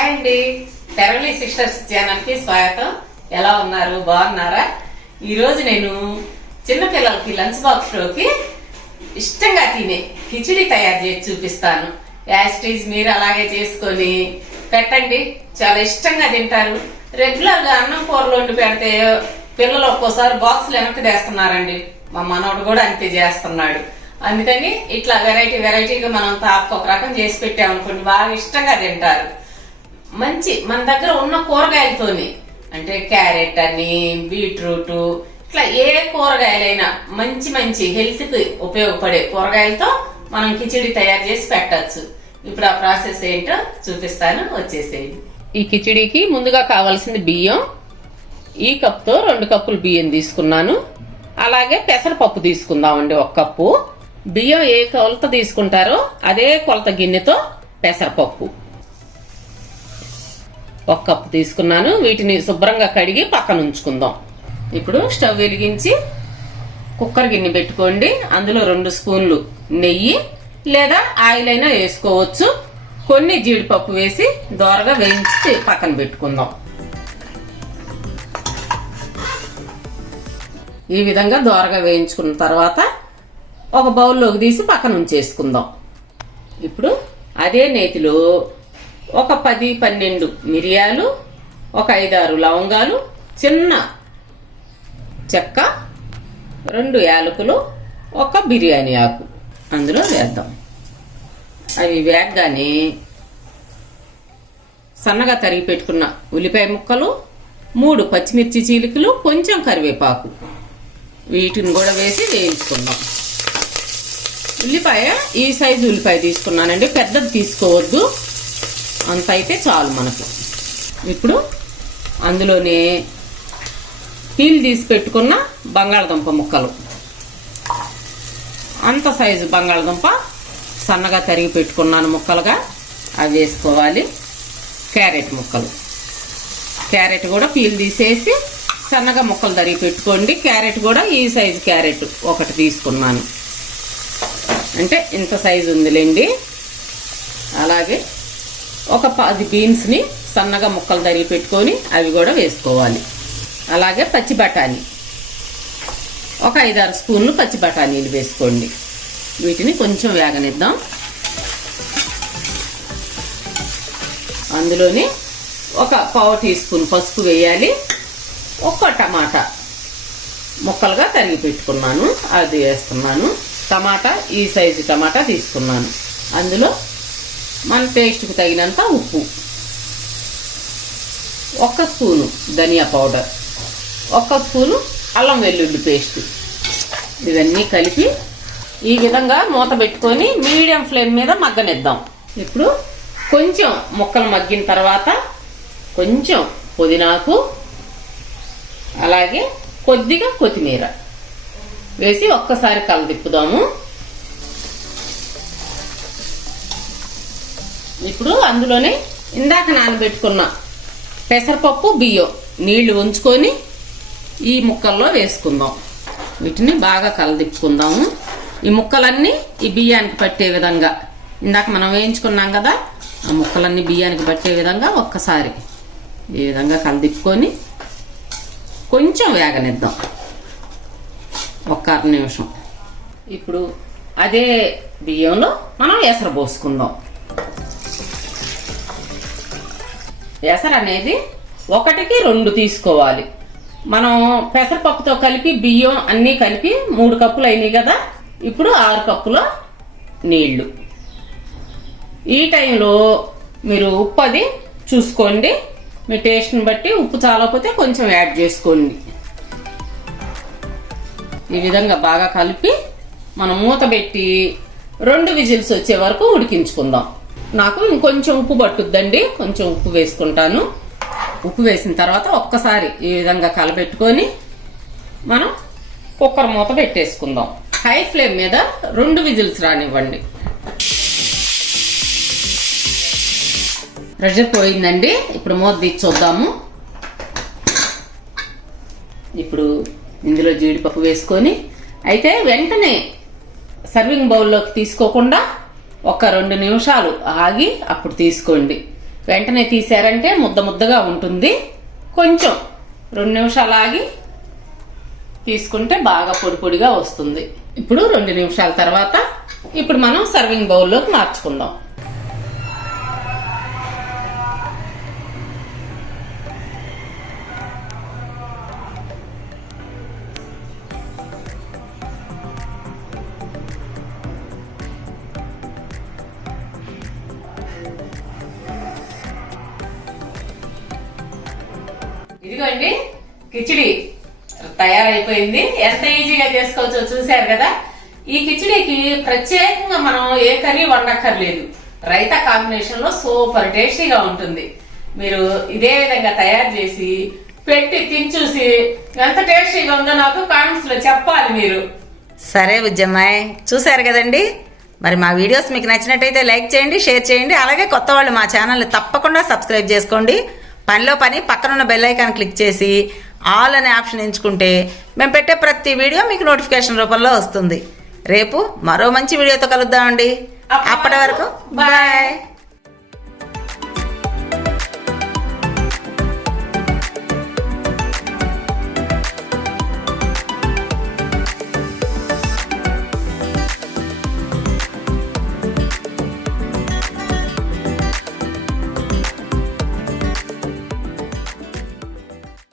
Hi అండి. తెరవలి sisters ఛానల్కి స్వాగతం. ఎలా ఉన్నారు? బాగున్నారా? ఈరోజు నేను చిన్నపిల్లలకి లంచ్ బాక్స్లోకి ఇష్టంగా తినే కిచిడి తయారు చేసి చూపిస్తాను. యాస్టీజ్ మీరు అలాగే చేసుకొని పెట్టండి. చాలా ఇష్టంగా తింటారు. రెగ్యులర్గా అన్నం కూరలు వండి పెడితే పిల్లలు ఒక్కోసారి బాక్సులు వెనక్కి తెస్తున్నారండి. మా మనవడు కూడా అంతే చేస్తున్నాడు. అందుకని ఇట్లా వెరైటీ వెరైటీగా మనం తాపకు ఒక రకం చేసి పెట్టామనుకోండి బాగా ఇష్టంగా తింటారు. మంచి మన దగ్గర ఉన్న కూరగాయలతోనే. అంటే క్యారెట్ అని బీట్రూట్ ఇట్లా ఏ కూరగాయలైనా మంచి మంచి హెల్త్కి ఉపయోగపడే కూరగాయలతో మనం కిచిడి తయారు చేసి పెట్టచ్చు. ఇప్పుడు ఆ ప్రాసెస్ ఏంటో చూపిస్తాను వచ్చేసేయండి. ఈ కిచిడికి ముందుగా కావాల్సింది బియ్యం. ఈ కప్తో రెండు కప్పులు బియ్యం తీసుకున్నాను. అలాగే పెసరపప్పు తీసుకుందామండి ఒక కప్పు. బియ్యం ఏ కొలత తీసుకుంటారో అదే కొలత గిన్నెతో పెసరపప్పు. ఒక కప్పు తీసుకున్నాను. వీటిని శుభ్రంగా కడిగి పక్కన ఉంచుకుందాం. ఇప్పుడు స్టవ్ వెలిగించి కుక్కర్ గిన్నె పెట్టుకోండి. అందులో రెండు స్పూన్లు నెయ్యి లేదా ఆయిల్ అయినా వేసుకోవచ్చు. కొన్ని జీడిపప్పు వేసి దోరగా వేయించి పక్కన పెట్టుకుందాం. ఈ విధంగా దోరగా వేయించుకున్న తర్వాత ఒక బౌల్లోకి తీసి పక్కన ఉంచేసుకుందాం. ఇప్పుడు అదే నేతిలో ఒక పది పన్నెండు మిరియాలు ఒక ఐదారు లవంగాలు చిన్న చెక్క రెండు యాలకులు ఒక బిర్యానీ ఆకు. అందులో వేద్దాం. అవి వేగగానే సన్నగా తరిగి పెట్టుకున్న ఉల్లిపాయ ముక్కలు మూడు పచ్చిమిర్చి చీలికలు కొంచెం కరివేపాకు. వీటిని కూడా వేసి వేయించుకుందాం. ఉల్లిపాయ ఈ సైజు ఉల్లిపాయ తీసుకున్నానండి. పెద్దది తీసుకోవద్దు. అంత అయితే చాలు మనకు. ఇప్పుడు అందులోనే పీల్ తీసి పెట్టుకున్న బంగాళదుంప ముక్కలు. అంత సైజు బంగాళదుంప సన్నగా తరిగి పెట్టుకున్నాను ముక్కలుగా. అవి వేసుకోవాలి. క్యారెట్ ముక్కలు. క్యారెట్ కూడా పీల్ తీసేసి సన్నగా ముక్కలు తరిగి పెట్టుకోండి. క్యారెట్ కూడా ఈ సైజు క్యారెట్ ఒకటి తీసుకున్నాను. అంటే ఇంత సైజు ఉందిలేండి. అలాగే ఒక పది బీన్స్ని సన్నగా ముక్కలు తరిగి పెట్టుకొని అవి కూడా వేసుకోవాలి. అలాగే పచ్చి బఠానీ. ఒక ఐదారు స్పూన్లు పచ్చి బఠానీలు వేసుకోండి. వీటిని కొంచెం వేగనిద్దాం. అందులోనే ఒక పావు టీ స్పూన్ పసుపు వేయాలి. ఒక్క టమాటా ముక్కలుగా తరిగి పెట్టుకున్నాను. అది వేస్తున్నాను. టమాటా ఈ సైజు టమాటా తీసుకున్నాను. అందులో మన టేస్ట్కి తగినంత ఉప్పు. ఒక్క స్పూను ధనియా పౌడర్. ఒక్క స్పూను అల్లం వెల్లుల్లి పేస్ట్. ఇవన్నీ కలిపి ఈ విధంగా మూత పెట్టుకొని మీడియం ఫ్లేమ్ మీద మగ్గనిద్దాం. ఇప్పుడు కొంచెం ముక్కలు మగ్గిన తర్వాత కొంచెం పుదీనాకు అలాగే కొద్దిగా కొత్తిమీర వేసి ఒక్కసారి కలదిప్పుదాము. ఇప్పుడు అందులోనే ఇందాక నానబెట్టుకున్న పెసరపప్పు బియ్యం నీళ్ళు ఉంచుకొని ఈ ముక్కల్లో వేసుకుందాం. వీటిని బాగా కలదిప్పుకుందాము. ఈ ముక్కలన్నీ ఈ బియ్యానికి పట్టే విధంగా. ఇందాక మనం వేయించుకున్నాం కదా ఆ ముక్కలన్నీ బియ్యానికి పట్టే విధంగా ఒక్కసారి ఈ విధంగా కలదిప్పుకొని కొంచెం వేగనిద్దాం. ఒక్క అర నిమిషం. ఇప్పుడు అదే బియ్యంలో మనం ఎసరు పోసుకుందాం. ఎసరు అనేది ఒకటికి రెండు తీసుకోవాలి. మనం పెసరపప్పుతో కలిపి బియ్యం అన్నీ కలిపి మూడు కప్పులు అయినాయి కదా? ఇప్పుడు ఆరు కప్పుల నీళ్ళు. ఈ టైంలో మీరు ఉప్పు అది చూసుకోండి. మీ టేస్ట్ని బట్టి ఉప్పు చాలకపోతే కొంచెం యాడ్ చేసుకోండి. ఈ విధంగా బాగా కలిపి మనం మూత పెట్టి రెండు విజిల్స్ వచ్చే వరకు ఉడికించుకుందాం. నాకు ఇంకొంచెం ఉప్పు పట్టుద్దండి. కొంచెం ఉప్పు వేసుకుంటాను. ఉప్పు వేసిన తర్వాత ఒక్కసారి ఈ విధంగా కలబెట్టుకొని మనం కుక్కర్ మూత పెట్టేసుకుందాం. హై ఫ్లేమ్ మీద రెండు విజిల్స్ రానివ్వండి. ప్రెషర్ పోయిందండి. ఇప్పుడు మూత తీసి చూద్దాము. ఇప్పుడు ఇందులో జీడిపప్పు వేసుకొని అయితే వెంటనే సర్వింగ్ బౌల్లోకి తీసుకోకుండా ఒక రెండు నిమిషాలు ఆగి అప్పుడు తీసుకోండి. వెంటనే తీసారంటే ముద్ద ముద్దగా ఉంటుంది. కొంచెం రెండు నిమిషాలు ఆగి తీసుకుంటే బాగా పొడి పొడిగా వస్తుంది. ఇప్పుడు రెండు నిమిషాల తర్వాత ఇప్పుడు మనం సర్వింగ్ బౌల్లోకి మార్చుకుందాం. ఇదిగోండి కిచిడి తయారైపోయింది. ఎంత ఈజీగా చేసుకోవచ్చో చూశారు కదా? ఈ కిచిడికి ప్రత్యేకంగా మనం ఏ కర్రీ వండక్కర్లేదు. రైతా కాంబినేషన్లో సూపర్ టేస్టీగా ఉంటుంది. మీరు ఇదే విధంగా తయారు చేసి పెట్టి తిని చూసి ఎంత టేస్టీగా ఉందో నాకు కామెంట్స్లో చెప్పాలి మీరు. సరే ఉద్యమాయ్ చూశారు కదండి? మరి మా వీడియోస్ మీకు నచ్చినట్టయితే లైక్ చేయండి షేర్ చేయండి. అలాగే కొత్త వాళ్ళు మా ఛానల్ని తప్పకుండా సబ్స్క్రైబ్ చేసుకోండి. పనిలో పని పక్కనున్న బెల్ ఐకాన్ క్లిక్ చేసి ఆల్ అనే ఆప్షన్ ఎంచుకుంటే మేము పెట్టే ప్రతి వీడియో మీకు నోటిఫికేషన్ రూపంలో వస్తుంది. రేపు మరో మంచి వీడియోతో కలుద్దామండి. అప్పటి వరకు బాయ్